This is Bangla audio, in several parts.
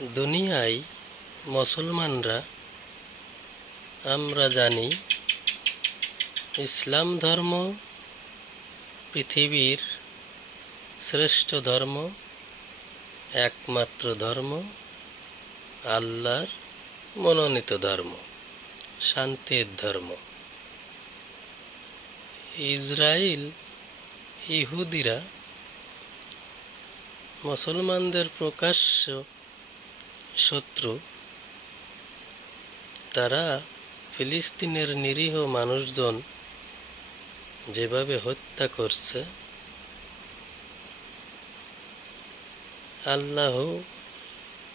দুনিয়ায় মুসলমানরা আমরা জানি ইসলাম ধর্ম পৃথিবীর শ্রেষ্ঠ ধর্ম, একমাত্র ধর্ম, আল্লাহর মনোনীত ধর্ম, শান্তির ধর্ম। ইসরায়েল ইহুদিরা মুসলমানদের প্রকাশ্য শত্রু। তারা ফিলিস্তিনের নিরীহ মানুষজন যেভাবে হত্যা করছে, আল্লাহ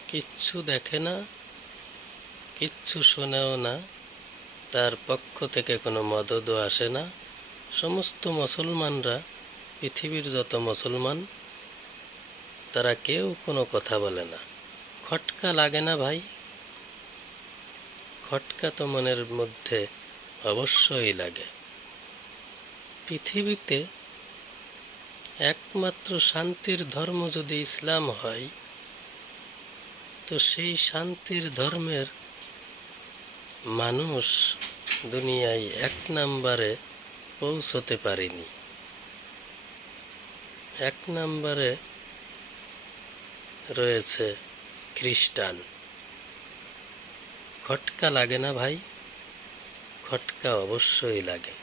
কিচ্ছু দেখে না, কিচ্ছু শোনেও না, তার পক্ষ থেকে কোনো মদতও আসে না। সমস্ত মুসলমানরা, পৃথিবীর যত মুসলমান, তারা কেউ কোনো কথা বলে না। খটকা লাগে না ভাই? খটকা তো মনের মধ্যে অবশ্যই লাগে। পৃথিবীতে একমাত্র শান্তির ধর্ম যদি ইসলাম হয়, তো সেই শান্তির ধর্মের মানুষ দুনিয়ায় 1 নম্বরে পৌঁছতে পারেনি। 1 নম্বরে রয়েছে খ্রিস্টান। খটকা লাগে না ভাই? খটকা অবশ্যই লাগে।